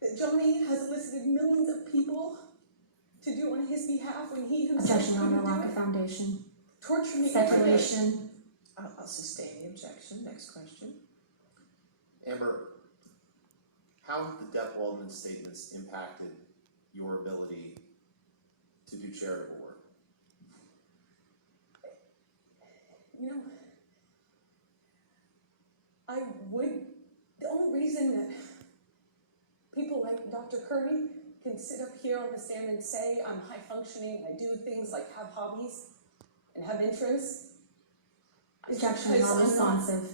that Johnny has elicited millions of people to do on his behalf when he himself Objection on couldn't the do lack it? of foundation. Torture me. Speculation. I'll sustain the objection. Next question. Amber, how have the Depp Waldman statements impacted your ability to do charitable work? You know, the only reason that people like Dr. Kirby can sit up here on the stand and say I'm high functioning, I do things like have hobbies and have interests, is Objection because I'm not. non-responsive.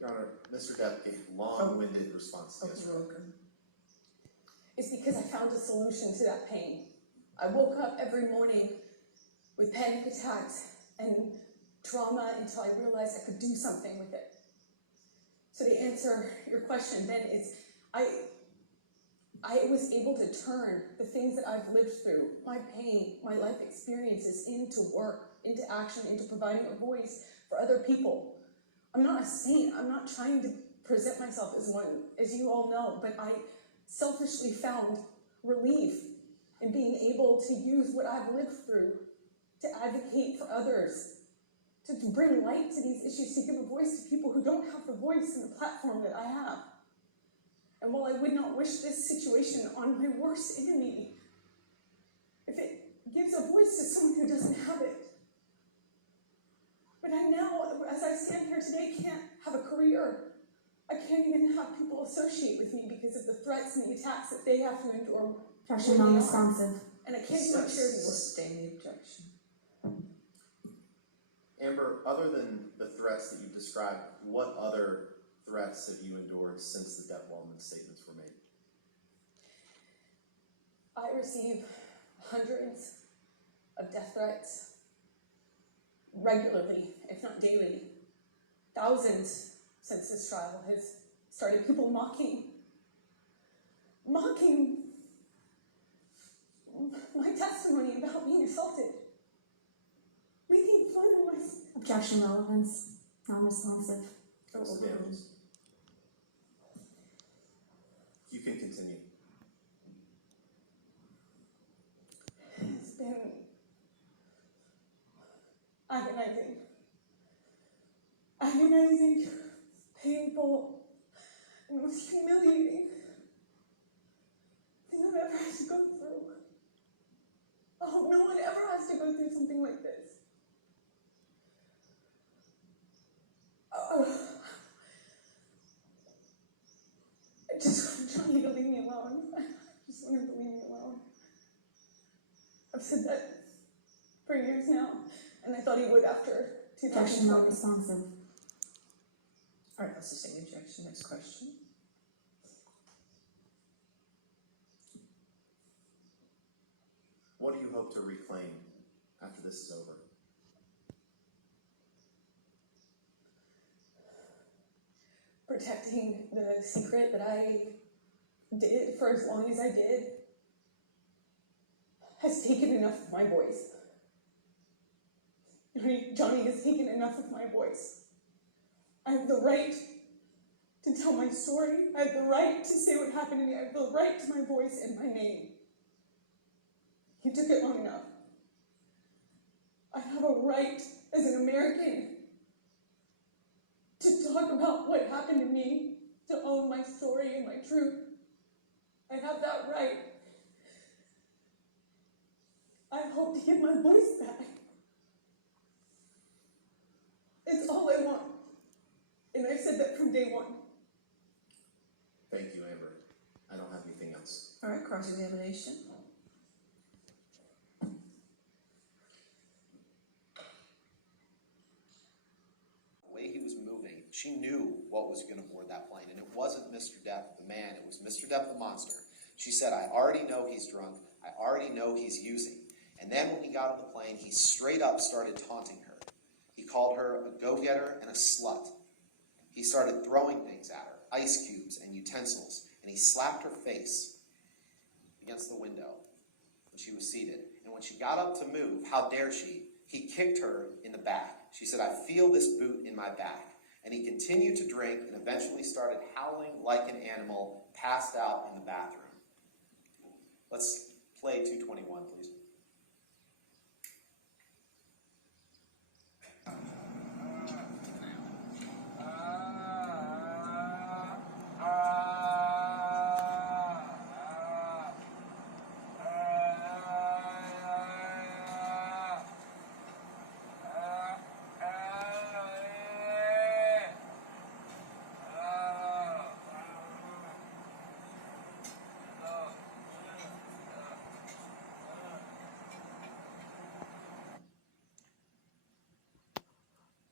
Your Honor, Mr. Depp gave long-winded response to this. It's because I found a solution to that pain. I woke up every morning with panic attacks and trauma until I realized I could do something with it. So to answer your question then is, I was able to turn the things that I've lived through, my pain, my life experiences, into work, into action, into providing a voice for other people. I'm not a saint. I'm not trying to present myself as one, as you all know, but I selfishly found relief in being able to use what I've lived through to advocate for others, to bring light to these issues, to give a voice to people who don't have the voice and the platform that I have. And while I would not wish this situation on my worst enemy, if it gives a voice to someone who doesn't have it, but I now, as I stand here today, can't have a career. I can't even have people associate with me because of the threats and the attacks that they have to endure. Objection non-responsive. And I can't do charity work. Sustain the objection. Amber, other than the threats that you've described, what other threats have you endured since the Depp Waldman statements were made? I receive hundreds of death threats regularly, if not daily. Thousands since this trial has started. People mocking my testimony about being assaulted, making fun of my. Objection relevance. Non-responsive. Mr. Daniels, you can continue. It's been agonizing, painful, and most humiliating thing I've ever had to go through. I hope no one ever has to go through something like this. I just want Johnny to leave me alone. I just want him to leave me alone. I've said that for years now, and I thought he would after Objection 2020. non-responsive. All right, I'll sustain the objection. Next question. What do you hope to reclaim after this is over? Protecting the secret that I did for as long as I did has taken enough of my voice. Johnny has taken enough of my voice. I have the right to tell my story. I have the right to say what happened to me. I have the right to my voice and my name. He took it long enough. I have a right as an American to talk about what happened to me, to own my story and my truth. I have that right. I hope to get my voice back. It's all I want. And I've said that from day one. Thank you, Amber. I don't have anything else. All right, cross-examination. The way he was moving, she knew what was going to board that plane, and it wasn't Mr. Depp, the man, it was Mr. Depp, the monster. She said, I already know he's drunk, I already know he's using. And then when he got on the plane, he straight up started taunting her. He called her a go-getter and a slut. He started throwing things at her, ice cubes and utensils, and he slapped her face against the window when she was seated. And when she got up to move, how dare she, he kicked her in the back. She said, I feel this boot in my back. And he continued to drink and eventually started howling like an animal, passed out in the bathroom. Let's play 221, please.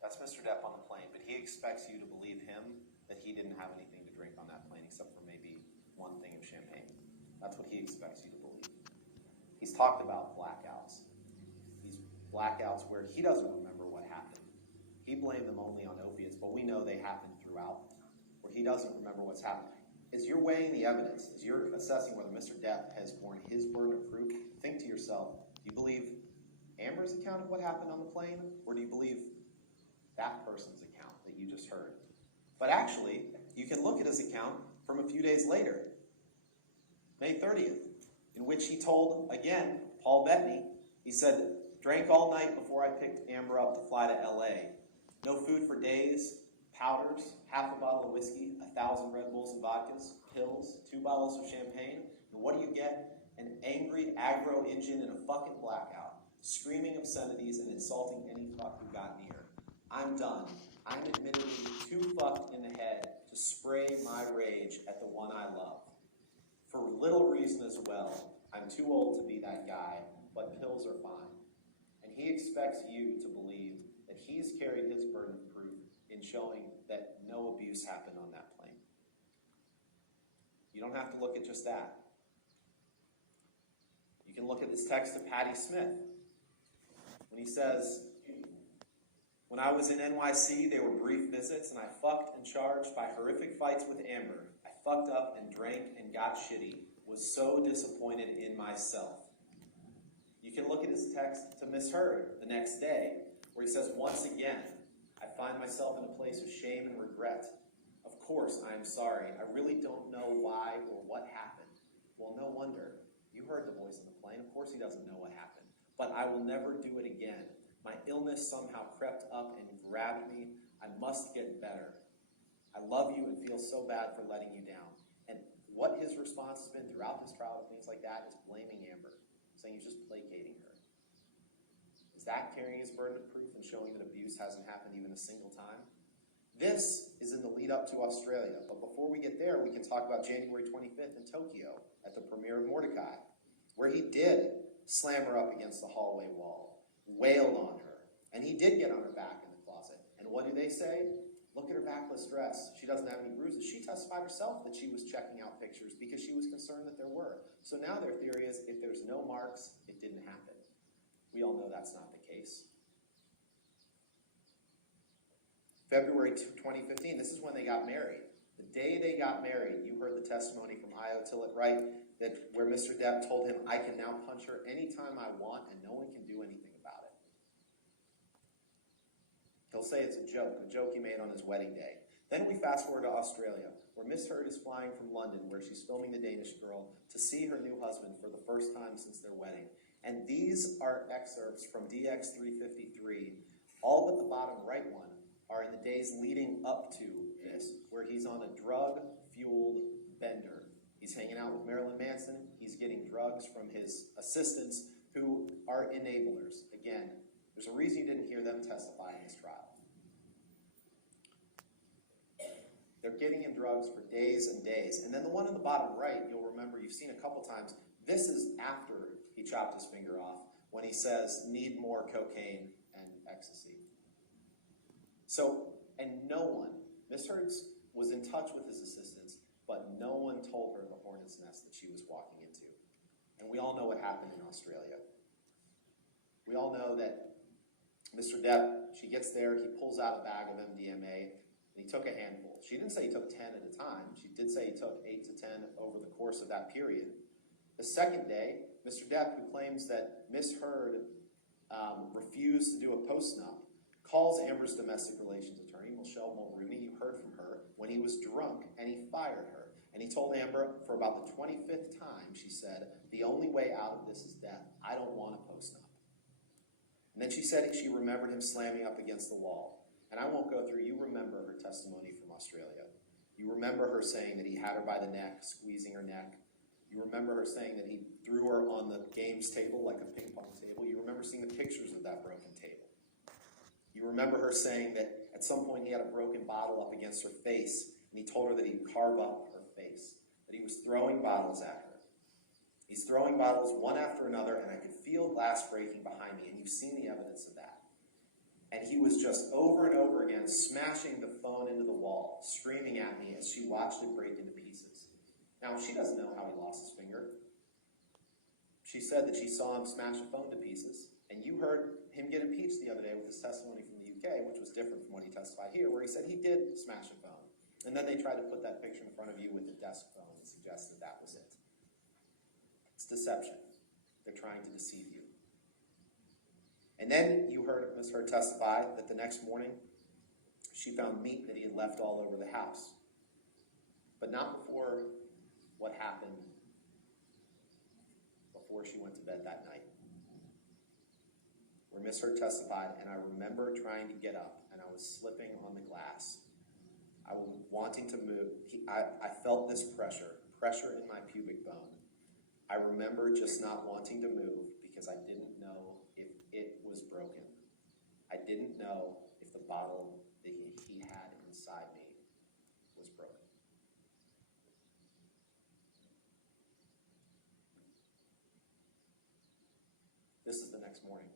That's Mr. Depp on the plane, but he expects you to believe him that he didn't have anything to drink on that plane except for maybe one thing of champagne. That's what he expects you to believe. He's talked about blackouts. These blackouts where he doesn't remember what happened. He blamed them only on opiates, but we know they happened throughout, where he doesn't remember what's happened. As you're weighing the evidence, as you're assessing whether Mr. Depp has borne his burden of proof, think to yourself, do you believe Amber's account of what happened on the plane, or do you believe that person's account that you just heard? But actually, you can look at his account from a few days later, May 30th, in which he told, again, Paul Bettany, he said, drank all night before I picked Amber up to fly to LA. No food for days, powders, half a bottle of whiskey, 1,000 Red Bulls and vodkas, pills, 2 bottles of champagne. And what do you get? An angry aggro engine in a fucking blackout, screaming obscenities and insulting any fuck who got near. I'm done. I'm admittedly too fucked in the head to spray my rage at the one I love. For little reason as well, I'm too old to be that guy, but pills are fine. And he expects you to believe that he's carried his burden of proof in showing that no abuse happened on that plane. You don't have to look at just that. You can look at this text of Patti Smith when he says, when I was in NYC, they were brief visits, and I fucked and charged by horrific fights with Amber. I fucked up and drank and got shitty, was so disappointed in myself. You can look at his text to Miss Heard the next day, where he says, once again, I find myself in a place of shame and regret. Of course, I am sorry. I really don't know why or what happened. Well, no wonder. You heard the voice on the plane. Of course he doesn't know what happened. But I will never do it again. My illness somehow crept up and grabbed me. I must get better. I love you and feel so bad for letting you down. And what his response has been throughout this trial and things like that is blaming Amber, saying he's just placating her. Is that carrying his burden of proof and showing that abuse hasn't happened even a single time? This is in the lead up to Australia. But before we get there, we can talk about January 25th in Tokyo at the premiere of Mordecai, where he did slam her up against the hallway wall, wailed on her, and he did get on her back in the closet. And what do they say? Look at her backless dress. She doesn't have any bruises. She testified herself that she was checking out pictures because she was concerned that there were. So now their theory is if there's no marks, it didn't happen. We all know that's not the case. February 2015, this is when they got married. The day they got married, you heard the testimony from Io Tillett Wright where Mr. Depp told him, I can now punch her anytime I want and no one can do anything about it. He'll say it's a joke he made on his wedding day. Then we fast forward to Australia, where Miss Heard is flying from London, where she's filming The Danish Girl, to see her new husband for the first time since their wedding. And these are excerpts from DX 353, all but the bottom right one are in the days leading up to this, where he's on a drug-fueled bender. He's hanging out with Marilyn Manson. He's getting drugs from his assistants who are enablers. Again, there's a reason you didn't hear them testify in this trial. They're getting him drugs for days and days. And then the one on the bottom right, you'll remember, you've seen a couple times, this is after he chopped his finger off, when he says, need more cocaine and ecstasy. So, and no one, Miss Heard was in touch with his assistants, but no one told her the hornet's nest that she was walking into. And we all know what happened in Australia. We all know that Mr. Depp, she gets there, he pulls out a bag of MDMA, and he took a handful. She didn't say he took 10 at a time. She did say he took 8 to 10 over the course of that period. The second day, Mr. Depp, who claims that Miss Heard refused to do a post-nup, calls Amber's domestic relations attorney, Michelle Mulrooney, you heard from her, when he was drunk, and he fired her. And he told Amber for about the 25th time, she said, the only way out of this is death. I don't want a post-nup. And then she said she remembered him slamming up against the wall. And I won't go through, you remember her testimony from Australia. You remember her saying that he had her by the neck, squeezing her neck. You remember her saying that he threw her on the games table like a ping pong table. You remember seeing the pictures of that broken table. You remember her saying that at some point he had a broken bottle up against her face, and he told her that he'd carve up her face, that he was throwing bottles at her. He's throwing bottles one after another, and I could feel glass breaking behind me, and you've seen the evidence of that. And he was just over and over again smashing the phone into the wall, screaming at me as she watched it break into pieces. Now, she doesn't know how he lost his finger. She said that she saw him smash a phone to pieces, and you heard him get impeached the other day with his testimony from the UK, which was different from what he testified here, where he said he did smash a phone. And then they tried to put that picture in front of you with the desk phone and suggested that was it. It's deception. They're trying to deceive you. And then you heard Ms. Hurd testify that the next morning she found meat that he had left all over the house. But not before what happened before she went to bed that night. Where Ms. Hurd testified, and I remember trying to get up, and I was slipping on the glass. I was wanting to move. I felt this pressure in my pubic bone. I remember just not wanting to move because I didn't know if it was broken. I didn't know if the bottle that he had inside me was broken. This is the next morning.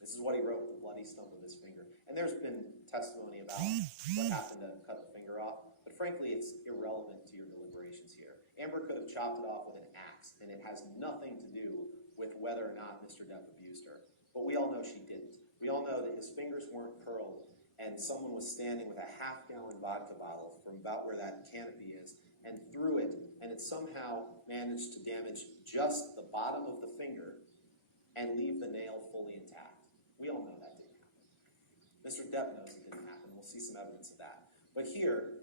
This is what he wrote with the bloody stump of his finger. And there's been testimony about what happened to cut the finger off, but frankly, it's irrelevant to your deliberations here. Amber could have chopped it off with an axe, and it has nothing to do with whether or not Mr. Depp abused her. But we all know she didn't. We all know that his fingers weren't curled, and someone was standing with a half-gallon vodka bottle from about where that canopy is, and threw it, and it somehow managed to damage just the bottom of the finger and leave the nail fully intact. We all know that didn't happen. Mr. Depp knows it didn't happen. We'll see some evidence of that. But here,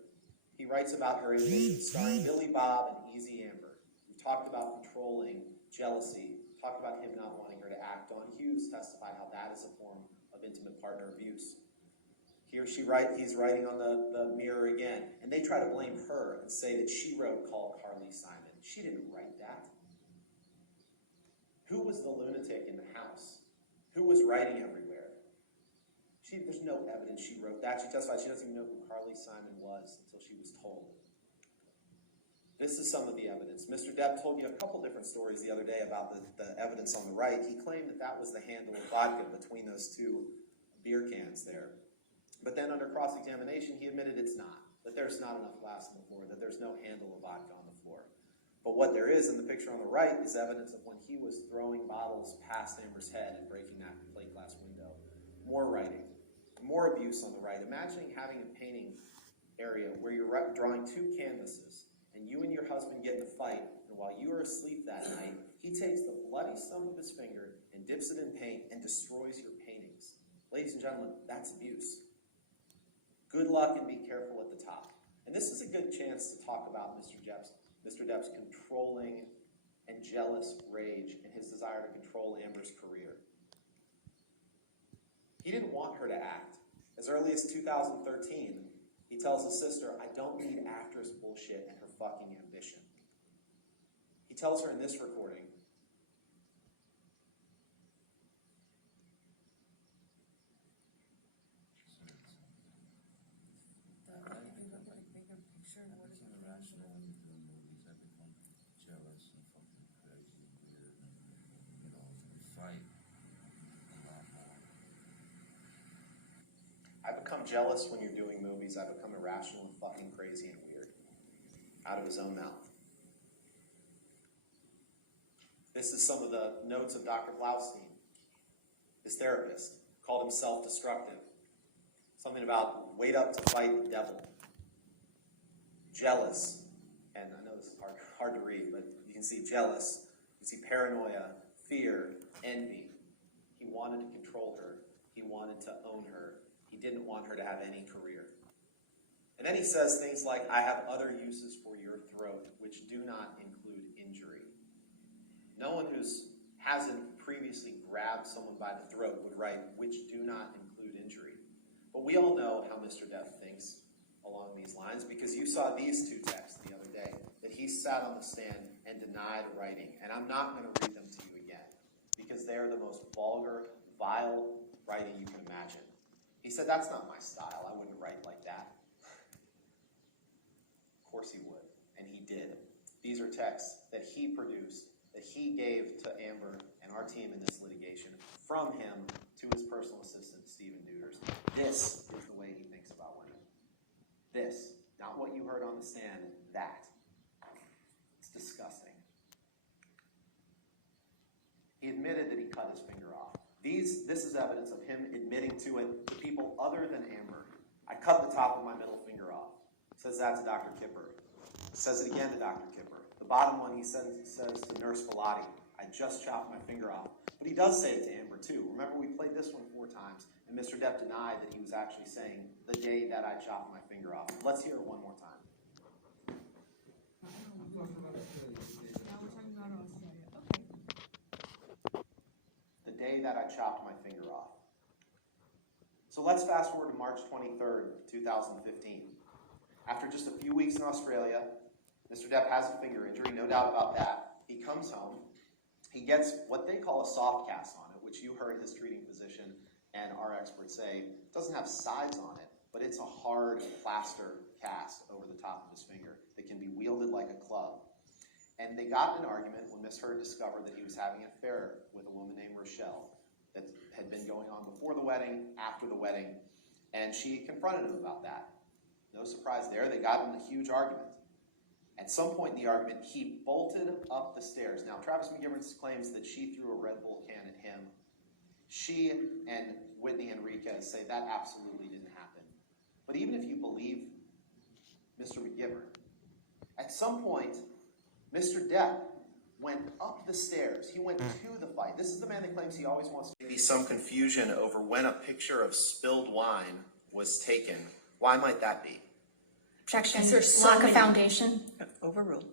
he writes about her in starring Billy Bob and Easy Amber. We talked about controlling, jealousy, talked about him not wanting her to act. Dawn Hughes testified how that is a form of intimate partner abuse. Here he's writing on the mirror again, and they try to blame her and say that she wrote Call Carly Simon. She didn't write that. Who was the lunatic in the house? Who was writing everywhere? There's no evidence she wrote that. She testified she doesn't even know who Carly Simon was until she was told. This is some of the evidence. Mr. Depp told you a couple different stories the other day about the evidence on the right. He claimed that that was the handle of vodka between those two beer cans there. But then under cross-examination, he admitted it's not, that there's not enough glass on the floor, that there's no handle of vodka on the floor. But what there is in the picture on the right is evidence of when he was throwing bottles past Amber's head and breaking that plate glass window. More writing. More abuse on the right. Imagining having a painting area where you're drawing two canvases and you and your husband get in a fight, and while you are asleep that night, he takes the bloody stump of his finger and dips it in paint and destroys your paintings. Ladies and gentlemen, that's abuse. Good luck and be careful at the top. And this is a good chance to talk about Mr. Depp's controlling and jealous rage and his desire to control Amber's career. He didn't want her to act. As early as 2013, he tells his sister, I don't need actress bullshit and her fucking ambition. He tells her in this recording, I become jealous when you're doing movies. I become irrational and fucking crazy and weird. Out of his own mouth. This is some of the notes of Dr. Blaustein, his therapist. Called him self-destructive. Something about wait up to fight the devil. Jealous. And I know this is hard to read, but you can see jealous. You see paranoia, fear, envy. He wanted to control her. He wanted to own her. He didn't want her to have any career. And then he says things like, I have other uses for your throat, which do not include injury. No one who hasn't previously grabbed someone by the throat would write, which do not include injury. But we all know how Mr. Depp thinks along these lines, because you saw these two texts the other day that he sat on the stand and denied writing. And I'm not going to read them to you again, because they are the most vulgar, vile writing you can imagine. He said, that's not my style. I wouldn't write like that. Of course he would, and he did. These are texts that he produced, that he gave to Amber and our team in this litigation, from him to his personal assistant, Stephen Duders. This is the way he thinks about women. This, not what you heard on the stand, that. It's disgusting. He admitted that he cut his finger off. This is evidence of him admitting to it to people other than Amber. I cut the top of my middle finger off. Says that to Dr. Kipper. Says it again to Dr. Kipper. The bottom one he says to Nurse Bellotti, I just chopped my finger off. But he does say it to Amber too. Remember, we played this one 4 times, and Mr. Depp denied that he was actually saying the day that I chopped my finger off. Let's hear it one more time. The day that I chopped my finger off. So let's fast forward to March 23rd, 2015. After just a few weeks in Australia, Mr. Depp has a finger injury, no doubt about that. He comes home. He gets what they call a soft cast on it, which you heard his treating physician and our experts say doesn't have sides on it, but it's a hard plaster cast over the top of his finger that can be wielded like a club. And they got in an argument when Miss Heard discovered that he was having an affair with a woman named Rochelle that had been going on before the wedding, after the wedding, and she confronted him about that. No surprise there, they got in a huge argument. At some point in the argument, he bolted up the stairs. Now, Travis McGivern claims that she threw a Red Bull can at him. She and Whitney Enriquez say that absolutely didn't happen. But even if you believe Mr. McGivern, at some point, Mr. Depp went up the stairs. He went to the fight. This is the man that claims he always wants to be some confusion over when a picture of spilled wine was taken. Why might that be? Objection. Because there's so Lack of many- foundation. Overruled.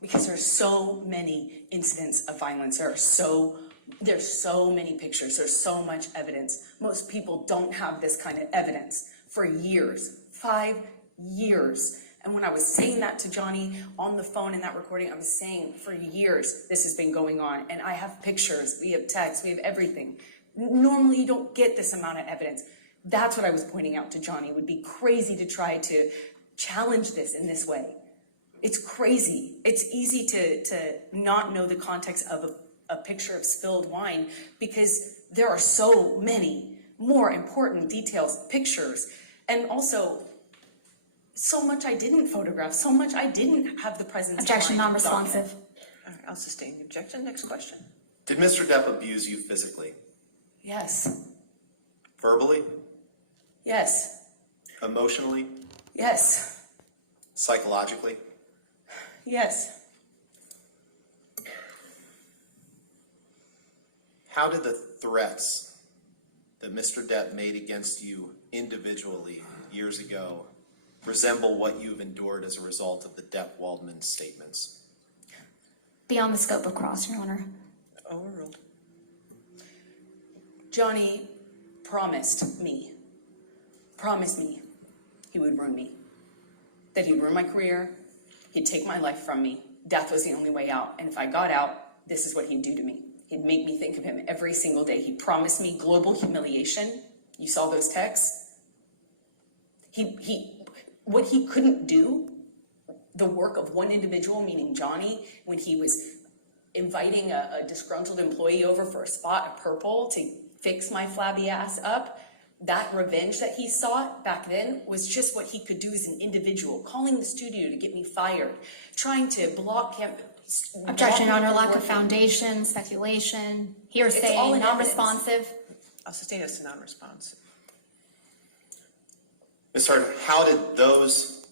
Because there's so many incidents of violence. There's so many pictures. There's so much evidence. Most people don't have this kind of evidence for years, 5 years. And when I was saying that to Johnny on the phone in that recording, I was saying for years this has been going on. And I have pictures, we have texts, we have everything. Normally you don't get this amount of evidence. That's what I was pointing out to Johnny. It would be crazy to try to challenge this in this way. It's crazy. It's easy to not know the context of a picture of spilled wine because there are so many more important details, pictures, and also so much I didn't photograph, so much I didn't have the presence. Objection, of mind to non-responsive. document. All right, I'll sustain the objection. Next question. Did Mr. Depp abuse you physically? Yes. Verbally? Yes. Emotionally? Yes. Psychologically? Yes. How did the threats that Mr. Depp made against you individually years ago resemble what you've endured as a result of the Depp-Waldman statements? Beyond the scope of cross, Your Honor. Overruled. Johnny promised me he would ruin me. That he'd ruin my career, he'd take my life from me. Death was the only way out. And if I got out, this is what he'd do to me. He'd make me think of him every single day. He promised me global humiliation. You saw those texts. What he couldn't do, the work of one individual, meaning Johnny, when he was inviting a disgruntled employee over for a spot of purple to fix my flabby ass up, that revenge that he sought back then was just what he could do as an individual, calling the studio to get me fired, trying to block him. Objection, Your Honor. Lack of foundation, speculation, hearsay, all in non-responsive. I'll sustain as to non-responsive. Ms. Hurd, how did those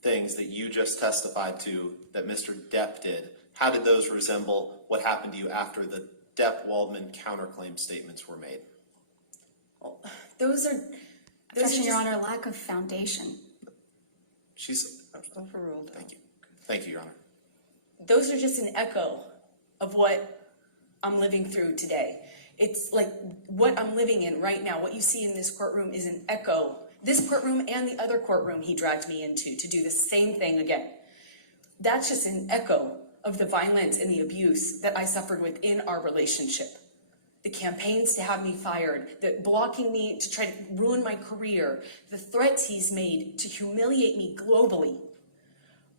things that you just testified to that Mr. Depp did, how did those resemble what happened to you after the Depp-Waldman counterclaim statements were made? Those are Objection, Your just- Honor. Lack of foundation. She's, Overruled. thank you. Thank you, Your Honor. Those are just an echo of what I'm living through today. It's like what I'm living in right now. What you see in this courtroom is an echo. This courtroom and the other courtroom he dragged me into to do the same thing again. That's just an echo of the violence and the abuse that I suffered within our relationship. The campaigns to have me fired, the blocking me to try to ruin my career, the threats he's made to humiliate me globally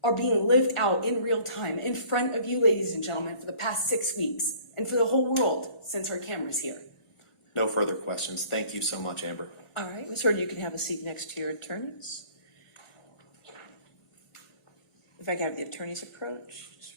are being lived out in real time in front of you, ladies and gentlemen, for the past 6 weeks and for the whole world since our camera's here. No further questions. Thank you so much, Amber. All right, Ms. Hurd, you can have a seat next to your attorneys. If I could have the attorneys approach, just